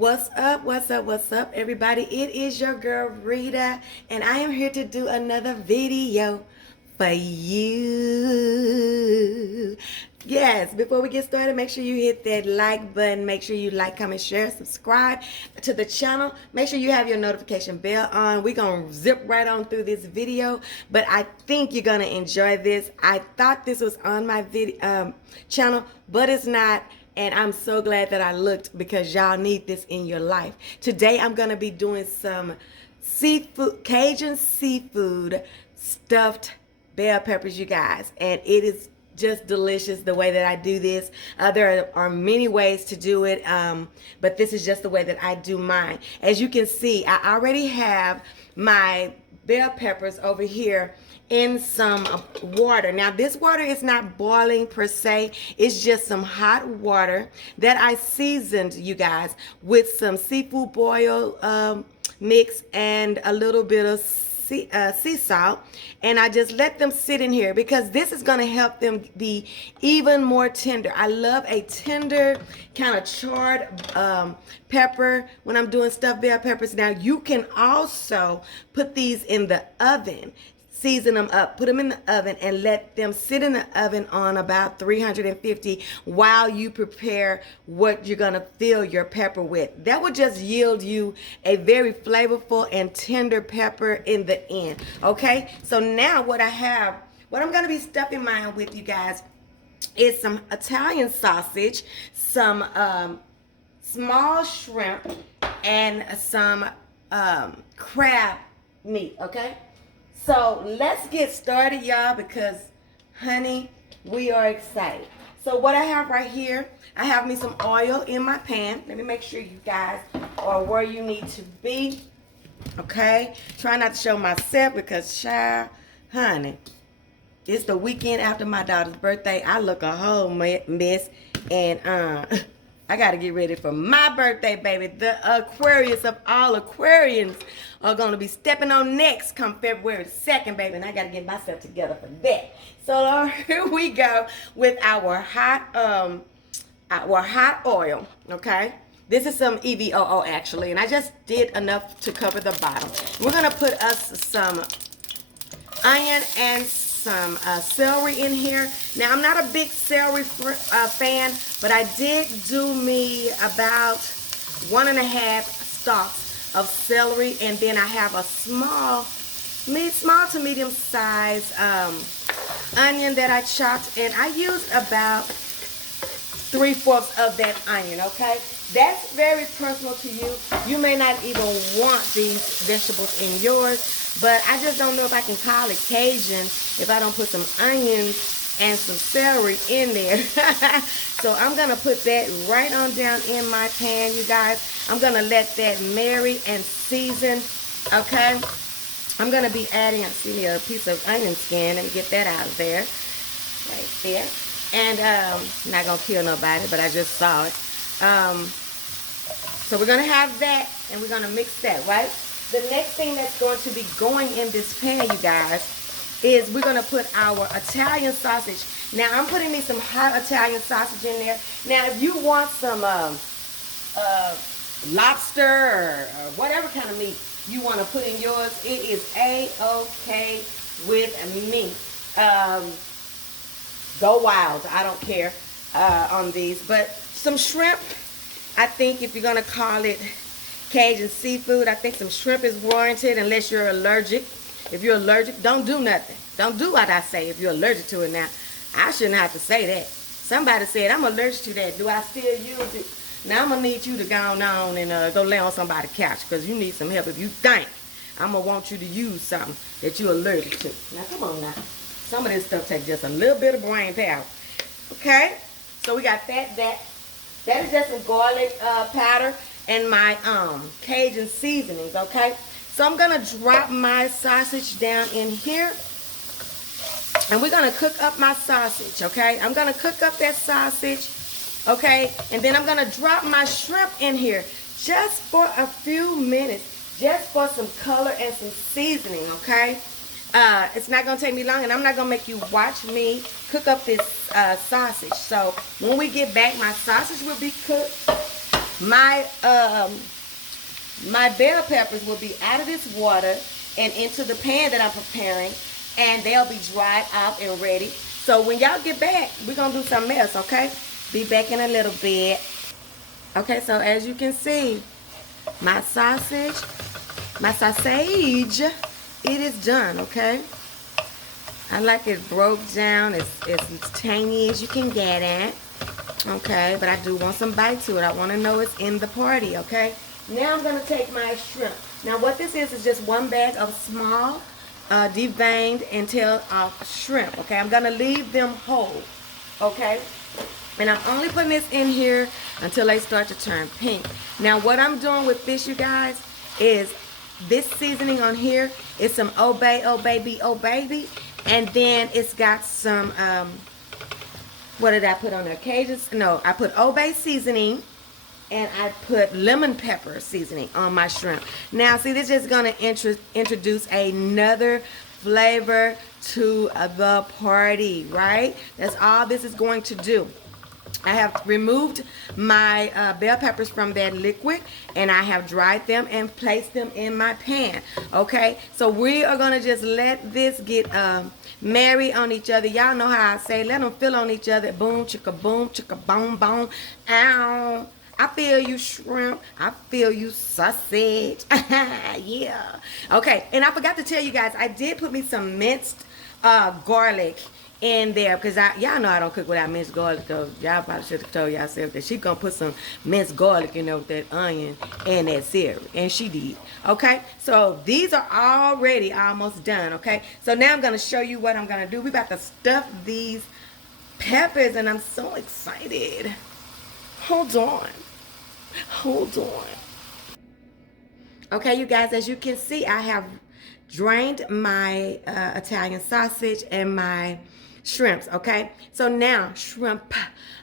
What's up? What's up? What's up, everybody? It is your girl Rita, and I am here to do another video for you. Yes, before we get started, make sure you hit that like button. Make sure you like, comment, share, subscribe to the channel. Make sure you have your notification bell on. We're going to zip right on through this video, but I think you're going to enjoy this. I thought this was on my video channel, but it's not. And I'm so glad that I looked because y'all need this in your life. Today I'm going to be doing some seafood, Cajun seafood stuffed bell peppers, you guys. And it is just delicious the way that I do this. There are many ways to do it, but this is just the way that I do mine. As you can see, I already have my bell peppers over here in some water. Now this water is not boiling per se, it's just some hot water that I seasoned, you guys, with some seafood boil mix and a little bit of sea salt, and I just let them sit in here because this is going to help them be even more tender. I love a tender kind of charred pepper when I'm doing stuffed bell peppers. Now you can also put these in the oven, season them up, put them in the oven, and let them sit in the oven on about 350 while you prepare what you're gonna fill your pepper with. That will just yield you a very flavorful and tender pepper in the end. Okay, so now what I'm gonna be stuffing mine with, you guys, is some Italian sausage, some small shrimp, and some crab meat. Okay, so let's get started, y'all, because honey, we are excited. So what I have right here, I have me some oil in my pan. Let me make sure you guys are where you need to be. Okay, try not to show myself because, child, honey, it's the weekend after my daughter's birthday. I look a whole mess, and I got to get ready for my birthday, baby. The Aquarius of all Aquarians are going to be stepping on next come February 2nd, baby. And I got to get myself together for that. So here we go with our hot oil, okay? This is some EVOO, actually. And I just did enough to cover the bottom. We're going to put us some onion and some celery in here. Now, I'm not a big celery fan, but I did do me about 1.5 stalks of celery, and then I have a small to medium size onion that I chopped, and I used about 3/4 of that onion. Okay, that's very personal to you. You may not even want these vegetables in yours, but I just don't know if I can call it Cajun if I don't put some onions and some celery in there. So I'm going to put that right on down in my pan, you guys. I'm going to let that marinate and season, okay? I'm going to be adding, I see a piece of onion skin. Let me get that out of there, right there. And not going to kill nobody, but I just saw it. So we're going to have that, and we're going to mix that, right? The next thing that's going to be going in this pan, you guys, is we're going to put our Italian sausage. Now, I'm putting me some hot Italian sausage in there. Now, if you want some lobster or whatever kind of meat you want to put in yours, it is A-okay with me. Go wild. I don't care on these. But some shrimp, I think if you're going to call it Cajun seafood, I think some shrimp is warranted unless you're allergic. If you're allergic, don't do nothing. Don't do what I say if you're allergic to it. Now, I shouldn't have to say that. Somebody said, I'm allergic to that. Do I still use it? Now, I'm going to need you to go on and go lay on somebody's couch because you need some help. If you think I'm going to want you to use something that you're allergic to. Now, come on now. Some of this stuff takes just a little bit of brain power. Okay? So, we got that. That is just some garlic powder and my Cajun seasonings, okay? So I'm going to drop my sausage down in here, and we're going to cook up my sausage, okay? I'm going to cook up that sausage, okay? And then I'm going to drop my shrimp in here just for a few minutes, just for some color and some seasoning, okay? It's not going to take me long, and I'm not going to make you watch me cook up this sausage. So when we get back, my sausage will be cooked. My my bell peppers will be out of this water and into the pan that I'm preparing, and they'll be dried out and ready. So when y'all get back, we're gonna do something else, okay? Be back in a little bit. Okay, so as you can see, my sausage, it is done, okay? I like it broke down, as tangy as you can get it, okay? But I do want some bite to it. I want to know it's in the party, okay? Now I'm going to take my shrimp. Now what this is just one bag of small, deveined and tailed shrimp, okay? I'm going to leave them whole, okay? And I'm only putting this in here until they start to turn pink. Now what I'm doing with this, you guys, is this seasoning on here is some oh baby. And then it's got some, what did I put on there? Cajun? No, I put Obey seasoning. And I put lemon pepper seasoning on my shrimp. Now, see, this is going to introduce another flavor to the party, right? That's all this is going to do. I have removed my bell peppers from that liquid, and I have dried them and placed them in my pan, okay? So we are going to just let this get marry on each other. Y'all know how I say, let them feel on each other. Boom, chicka, boom, boom. Ow. I feel you, shrimp. I feel you, sausage. Yeah. Okay, and I forgot to tell you guys, I did put me some minced garlic in there, because y'all know I don't cook without minced garlic. So y'all probably should have told yourself that she's gonna put some minced garlic in there with that onion and that celery, and she did. Okay, so these are already almost done. Okay, so now I'm gonna show you what I'm gonna do. We about to stuff these peppers, and I'm so excited. Hold on. Okay, you guys, as you can see, I have drained my Italian sausage and my shrimps, okay? So now, shrimp.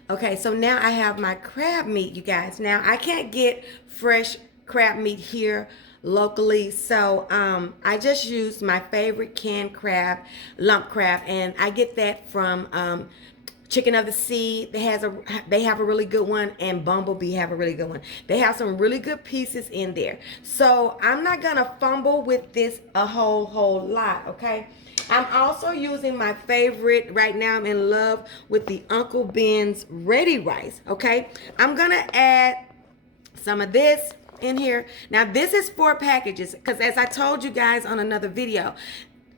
Okay, so now I have my crab meat, you guys. Now, I can't get fresh crab meat here locally, so I just used my favorite canned crab, lump crab, and I get that from Chicken of the Sea. They have a really good one, and Bumblebee have a really good one. They have some really good pieces in there. So I'm not gonna fumble with this a whole lot, okay? I'm also using my favorite, right now I'm in love with the Uncle Ben's Ready Rice, okay? I'm gonna add some of this in here. Now this is 4 packages, because as I told you guys on another video,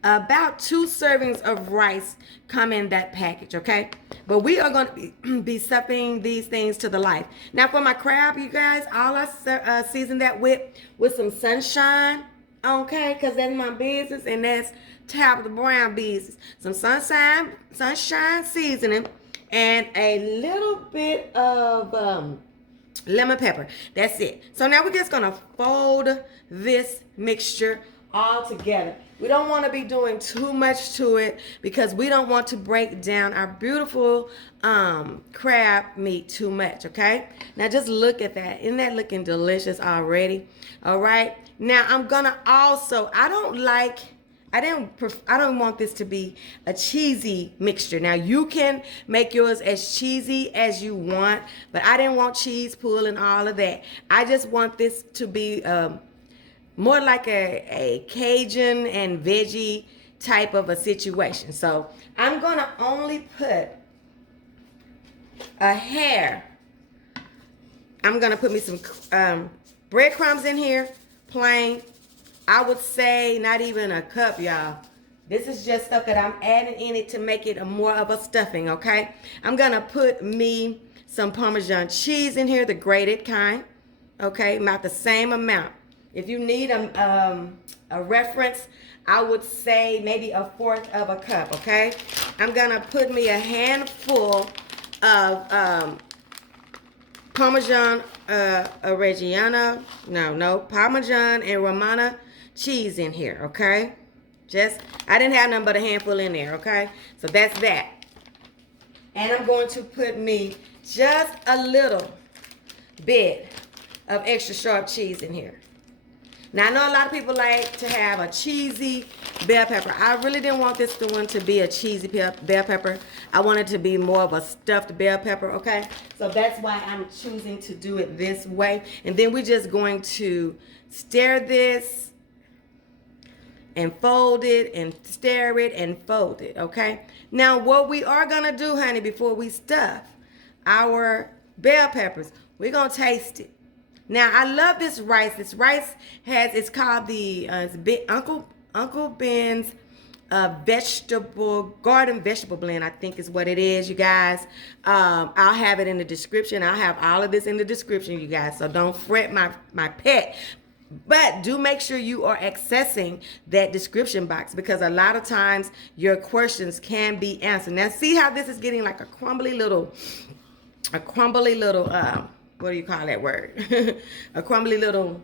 about 2 servings of rice come in that package, okay? But we are going to be stuffing these things to the life. Now for my crab, you guys, all I season that with some sunshine, okay? Because that's my business, and that's Tabitha Brown business. Some sunshine seasoning, and a little bit of lemon pepper. That's it. So now we're just going to fold this mixture all together. We don't want to be doing too much to it, because we don't want to break down our beautiful crab meat too much, okay? Now just look at that. Isn't that looking delicious already? All right. Now I'm gonna also, I don't want this to be a cheesy mixture. Now you can make yours as cheesy as you want, but I didn't want cheese pool and all of that. I just want this to be more like a Cajun and veggie type of a situation. So I'm gonna only put a hair. I'm gonna put me some breadcrumbs in here, plain. I would say not even a cup, y'all. This is just stuff that I'm adding in it to make it more of a stuffing, okay? I'm gonna put me some Parmesan cheese in here, the grated kind, okay? About the same amount. If you need a reference, I would say maybe 1/4 of a cup, okay? I'm gonna put me a handful of Parmesan Reggiano, Parmesan and Romano cheese in here, okay? I didn't have nothing but a handful in there, okay? So that's that. And I'm going to put me just a little bit of extra sharp cheese in here. Now, I know a lot of people like to have a cheesy bell pepper. I really didn't want this one to be a cheesy bell pepper. I want it to be more of a stuffed bell pepper, okay? So that's why I'm choosing to do it this way. And then we're just going to stir this and fold it and stir it and fold it, okay? Now what we are gonna do, honey, before we stuff our bell peppers, we're gonna taste it. Now I love this rice. This rice it's called the Uncle Ben's garden vegetable blend, I think is what it is, you guys. I'll have it in the description. I'll have all of this in the description, you guys. So don't fret my pet. But do make sure you are accessing that description box, because a lot of times your questions can be answered. Now see how this is getting like a crumbly little, what do you call that word? A crumbly little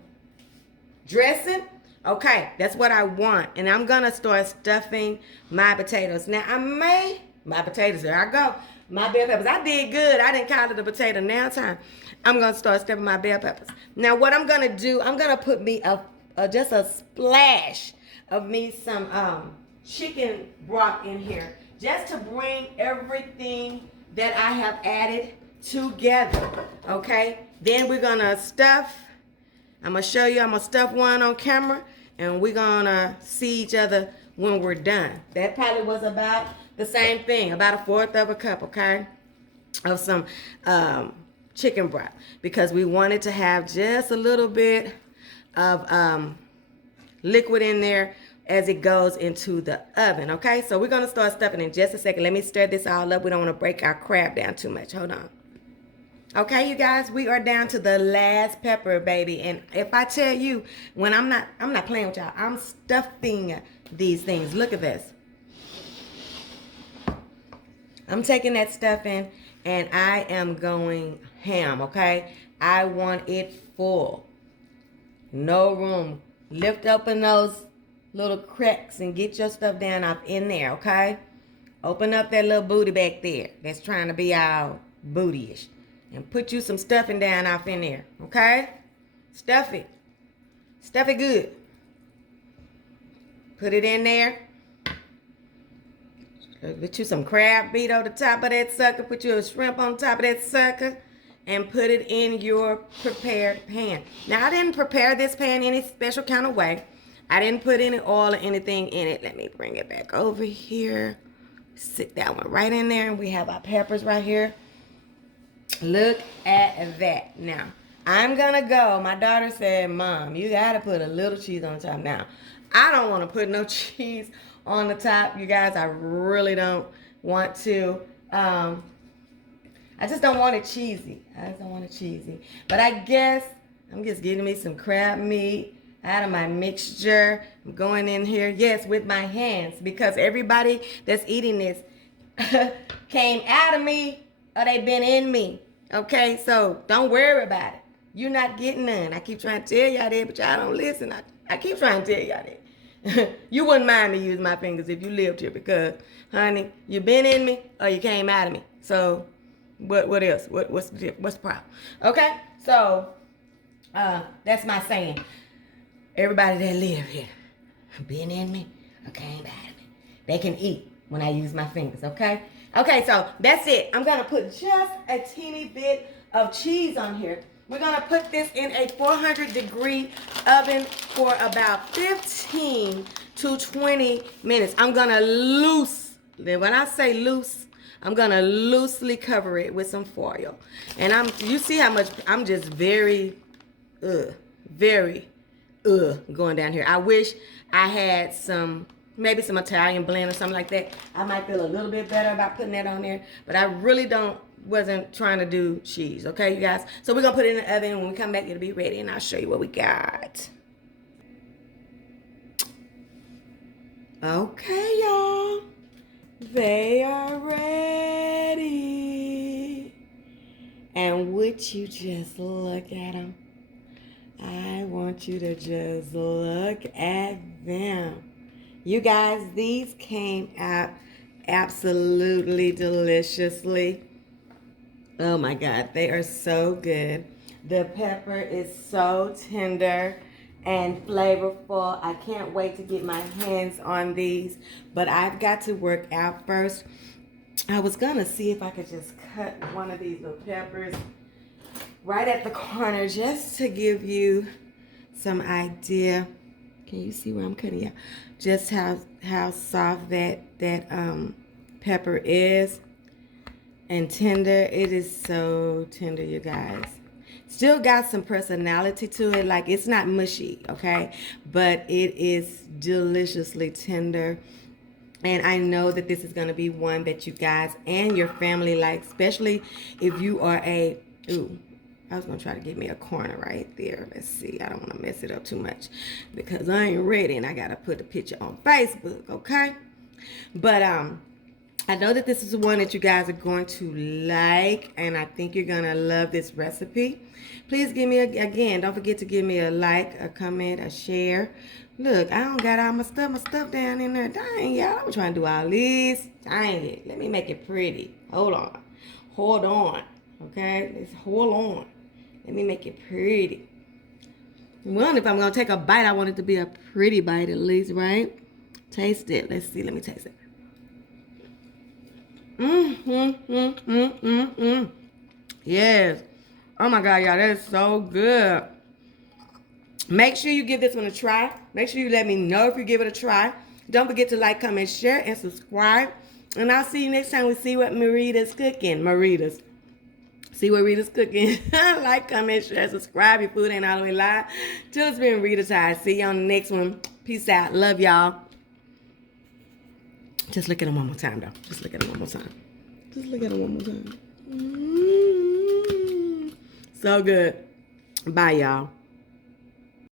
dressing. Okay, that's what I want. And I'm gonna start stuffing my potatoes. Now my potatoes, there I go. My bell peppers, I did good. I didn't call it a potato now time. I'm gonna start stuffing my bell peppers. Now what I'm gonna do, I'm gonna put me just a splash of me some chicken broth in here, just to bring everything that I have added together, okay? Then we're gonna stuff. I'm gonna show you, I'm gonna stuff one on camera, and we're gonna see each other when we're done. That probably was about the same thing, about 1/4 of a cup, okay, of some chicken broth, because we wanted to have just a little bit of liquid in there as it goes into the oven, okay? So we're gonna start stuffing in just a second. Let me stir this all up. We don't wanna break our crab down too much. Hold on. Okay, you guys, we are down to the last pepper, baby. And if I tell you, when I'm not playing with y'all, I'm stuffing these things. Look at this. I'm taking that stuffing and I am going ham, okay? I want it full. No room. Lift open those little cracks and get your stuff down up in there, okay? Open up that little booty back there that's trying to be all bootyish. And put you some stuffing down off in there, okay? Stuff it. Stuff it good. Put it in there. Put you some crab meat on the top of that sucker. Put you a shrimp on top of that sucker. And put it in your prepared pan. Now, I didn't prepare this pan any special kind of way. I didn't put any oil or anything in it. Let me bring it back over here. Sit that one right in there. And we have our peppers right here. Look at that. Now, I'm going to go. My daughter said, Mom, you got to put a little cheese on top. Now, I don't want to put no cheese on the top, you guys. I really don't want to. I just don't want it cheesy. But I guess I'm just getting me some crab meat out of my mixture. I'm going in here, yes, with my hands, because everybody that's eating this came out of me, or they been in me. Okay, so don't worry about it. You're not getting none. I keep trying to tell y'all that, but y'all don't listen. I keep trying to tell y'all that. You wouldn't mind me using my fingers if you lived here, because, honey, you been in me or you came out of me. So what else? What's the problem? Okay, so that's my saying. Everybody that live here, been in me or came out of me, they can eat when I use my fingers, okay? Okay, so that's it. I'm going to put just a teeny bit of cheese on here. We're going to put this in a 400-degree oven for about 15 to 20 minutes. I'm going to when I say loose, I'm going to loosely cover it with some foil. And you see how much, I'm just very going down here. I wish I had maybe some Italian blend or something like that. I might feel a little bit better about putting that on there, but I really wasn't trying to do cheese, okay, you guys? So we're gonna put it in the oven. When we come back, it'll be ready, and I'll show you what we got. Okay, y'all. They are ready. And would you just look at them? I want you to just look at them. You guys, these came out absolutely deliciously. Oh my God, they are so good. The pepper is so tender and flavorful. I can't wait to get my hands on these, but I've got to work out first. I was gonna see if I could just cut one of these little peppers right at the corner just to give you some idea. Can you see where I'm cutting? Yeah, just how soft that pepper is and tender. It is so tender, you guys. Still got some personality to it. Like, it's not mushy, okay, but it is deliciously tender. And I know that this is going to be one that you guys and your family like, especially if you are a, ooh, I was going to try to get me a corner right there. Let's see. I don't want to mess it up too much because I ain't ready and I got to put a picture on Facebook, okay? But I know that this is the one that you guys are going to like, and I think you're going to love this recipe. Please give me, again, don't forget to give me a like, a comment, a share. Look, I don't got all my stuff down in there. Dang, y'all, I'm trying to do all these. Dang it. Let me make it pretty. Hold on. Okay? Let's hold on. Let me make it pretty. Well, if I'm going to take a bite, I want it to be a pretty bite at least, right? Taste it. Let's see. Let me taste it. Yes. Oh my God, y'all, that is so good. Make sure you give this one a try. Make sure you let me know if you give it a try. Don't forget to like, comment, share, and subscribe. And I'll see you next time we see what Marita's cooking. See what Rita's cooking. Like, comment, share, subscribe. Your food ain't all the way live. Till it's been Rita time. See you on the next one. Peace out. Love y'all. Just look at him one more time, though. Just look at him one more time. So good. Bye, y'all.